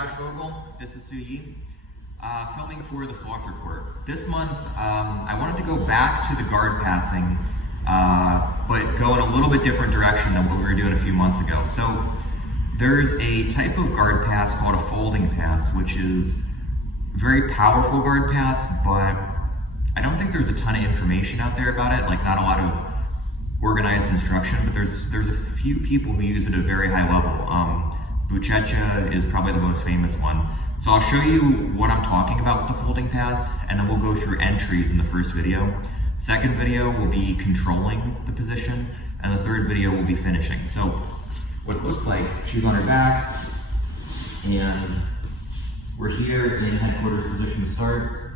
Josh Vogel. This is Sue Yi, filming for the Sloth Report. This month, I wanted to go back to the guard passing, but go in a little bit different direction than what we were doing a few months ago. So there's a type of guard pass called a folding pass, which is a very powerful guard pass, but I don't think there's a ton of information out there about it, like not a lot of organized instruction, but there's a few people who use it at a very high level. Buchecha is probably the most famous one. So I'll show you what I'm talking about with the folding pass, and then we'll go through entries in the first video. Second video will be controlling the position, and the third video will be finishing. So what it looks like, she's on her back, and we're here in headquarters position to start.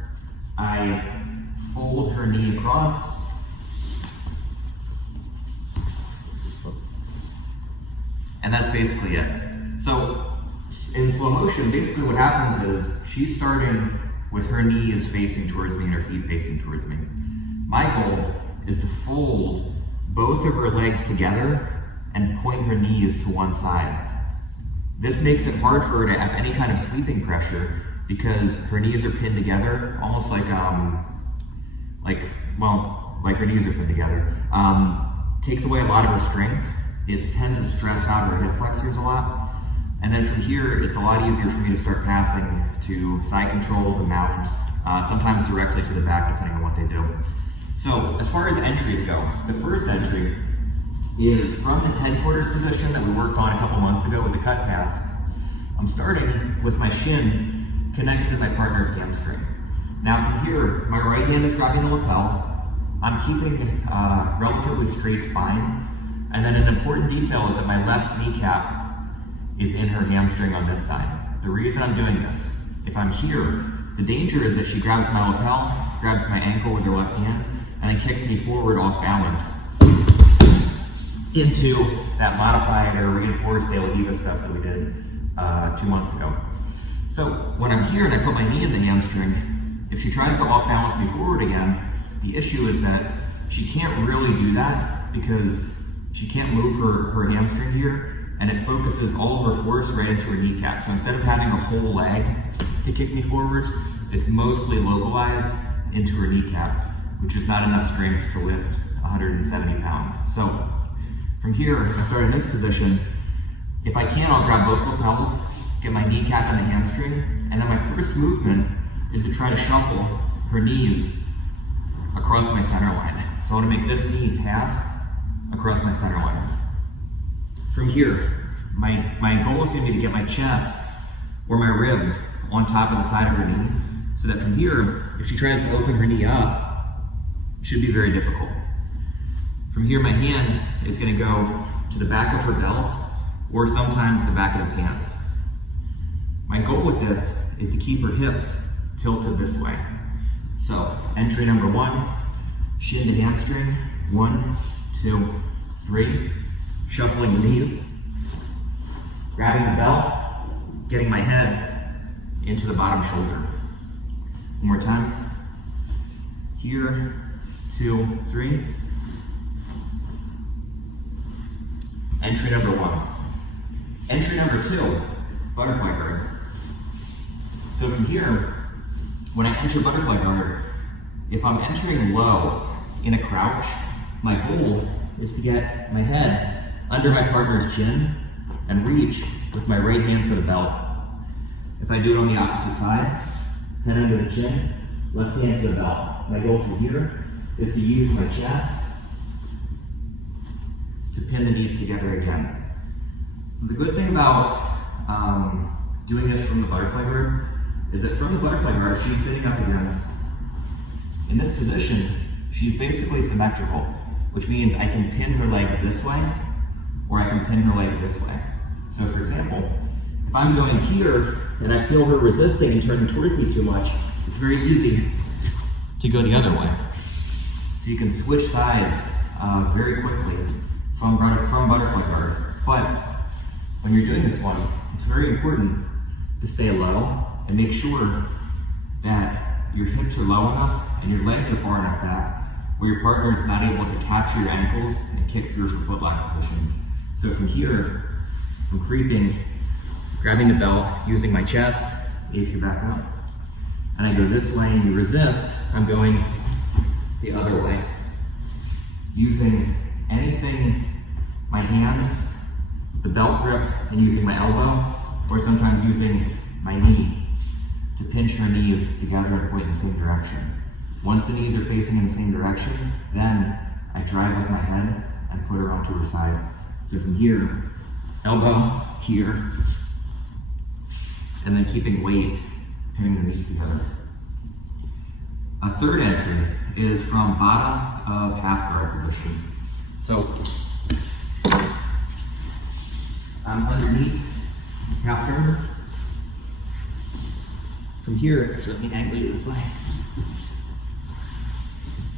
I fold her knee across, and that's basically it. So in slow motion, basically what happens is she's starting with her knees facing towards me and her feet facing towards me. My goal is to fold both of her legs together and point her knees to one side. This makes it hard for her to have any kind of sweeping pressure because her knees are pinned together, almost like her knees are pinned together. Takes away a lot of her strength. It tends to stress out her hip flexors a lot. And then from here, it's a lot easier for me to start passing to side control, to mount, sometimes directly to the back, depending on what they do. So as far as entries go, the first entry is from this headquarters position that we worked on a couple months ago with the cut pass. I'm starting with my shin connected to my partner's hamstring. Now from here, my right hand is grabbing the lapel. I'm keeping a relatively straight spine. And then an important detail is that my left kneecap is in her hamstring on this side. The reason I'm doing this, if I'm here, the danger is that she grabs my lapel, grabs my ankle with her left hand, and then kicks me forward off balance into that modified or reinforced De La Riva stuff that we did 2 months ago. So when I'm here and I put my knee in the hamstring, if she tries to off balance me forward again, the issue is that she can't really do that because she can't move her hamstring here, and it focuses all of her force right into her kneecap. So instead of having a whole leg to kick me forwards, it's mostly localized into her kneecap, which is not enough strength to lift 170 pounds. So from here, I start in this position. If I can, I'll grab both lapels, get my kneecap and the hamstring, and then my first movement is to try to shuffle her knees across my center line. So I want to make this knee pass across my center line. From here, my goal is going to be to get my chest or my ribs on top of the side of her knee, so that from here, if she tries to open her knee up, it should be very difficult. From here, my hand is going to go to the back of her belt, or sometimes the back of the pants. My goal with this is to keep her hips tilted this way. So, entry number 1, shin to hamstring, 1, 2, 3. Shuffling the knees, grabbing the belt, getting my head into the bottom shoulder. One more time. Here, 2, 3. Entry number 1. Entry number 2, butterfly guard. So from here, when I enter butterfly guard, if I'm entering low in a crouch, my goal is to get my head under my partner's chin and reach with my right hand for the belt. If I do it on the opposite side, head under the chin, left hand to the belt. My goal from here is to use my chest to pin the knees together again. The good thing about doing this from the butterfly guard is that from the butterfly guard, she's sitting up again. In this position, she's basically symmetrical, which means I can pin her legs this way, or I can pin her legs this way. So for example, if I'm going here and I feel her resisting and turning towards me too much, it's very easy to go the other way. So you can switch sides very quickly from butterfly guard. But when you're doing this one, it's very important to stay low and make sure that your hips are low enough and your legs are far enough back where your partner is not able to capture your ankles and kick through for footlock positions. So from here, I'm creeping grabbing the belt, using my chest, if you back up, and I go this way and you resist, I'm going the other way. Using anything, my hands, the belt grip, and using my elbow, or sometimes using my knee to pinch her knees together and point in the same direction. Once the knees are facing in the same direction, then I drive with my head and put her onto her side. So from here, elbow, here, and then keeping weight, pinning the knees together. A third entry is from bottom of half guard position. So I'm underneath half guard. From here, so let me angle you this way.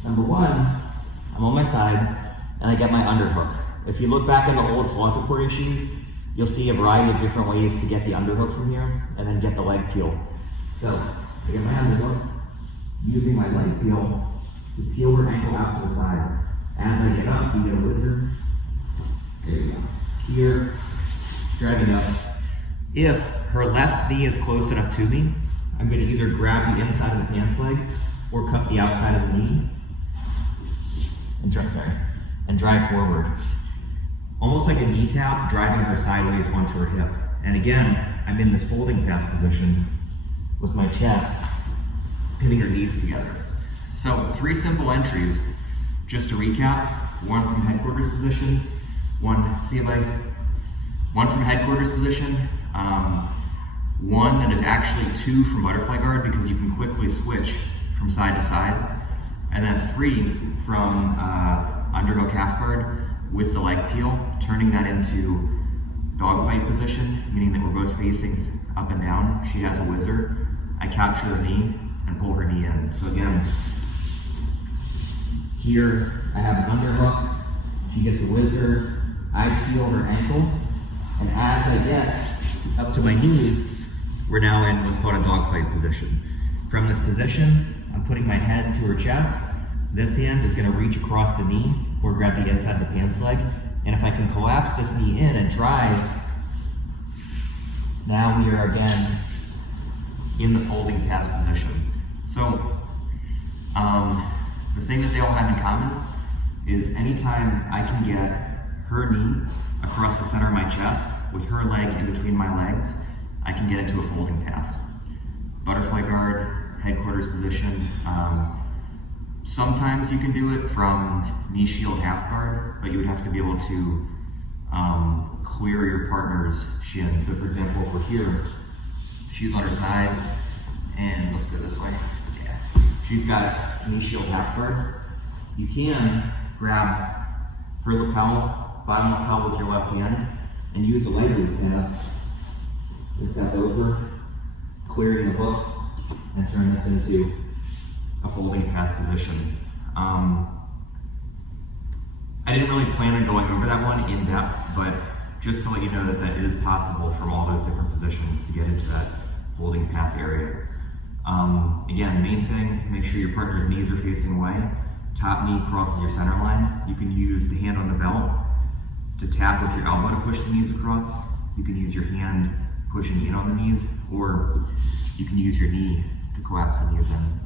Number one, I'm on my side and I get my underhook. If you look back in the old Salto shoes, you'll see a variety of different ways to get the underhook from here and then get the leg peel. So I get my underhook, using my leg peel to peel her ankle out to the side. As I get up, you get a whizzer. There you go. Here, driving up. If her left knee is close enough to me, I'm going to either grab the inside of the pants leg or cut the outside of the knee and drive forward. Almost like a knee tap, driving her sideways onto her hip. And again, I'm in this holding pass position with my chest pinning her knees together. So 3 simple entries, just to recap. 1 from headquarters position, one from headquarters position, 1 that is actually 2 from butterfly guard because you can quickly switch from side to side, and then 3 from underhook half guard with the leg peel, turning that into dogfight position, meaning that we're both facing up and down. She has a whizzer, I capture her knee and pull her knee in. So again, here I have an underhook, she gets a whizzer, I peel her ankle, and as I get up to my knees, we're now in what's called a dogfight position. From this position, I'm putting my head to her chest. This hand is going to reach across the knee or grab the inside of the pants leg. And if I can collapse this knee in and drive, now we are again in the folding pass position. So the thing that they all have in common is anytime I can get her knee across the center of my chest with her leg in between my legs, I can get into a folding pass. Butterfly guard, headquarters position. Sometimes you can do it from knee shield half guard, but you would have to be able to clear your partner's shin. So for example, if we're here, she's on her side, and let's go this way. Yeah. She's got knee shield half guard. You can grab her lapel, bottom lapel with your left hand, and use the leg loop pass to step over, clearing the hooks, and turn this into a folding pass position. I didn't really plan on going over that one in depth, but just to let you know that that is possible from all those different positions to get into that folding pass area. Again, main thing, make sure your partner's knees are facing away. Top knee crosses your center line. You can use the hand on the belt to tap with your elbow to push the knees across. You can use your hand pushing in on the knees, or you can use your knee to collapse the knees in.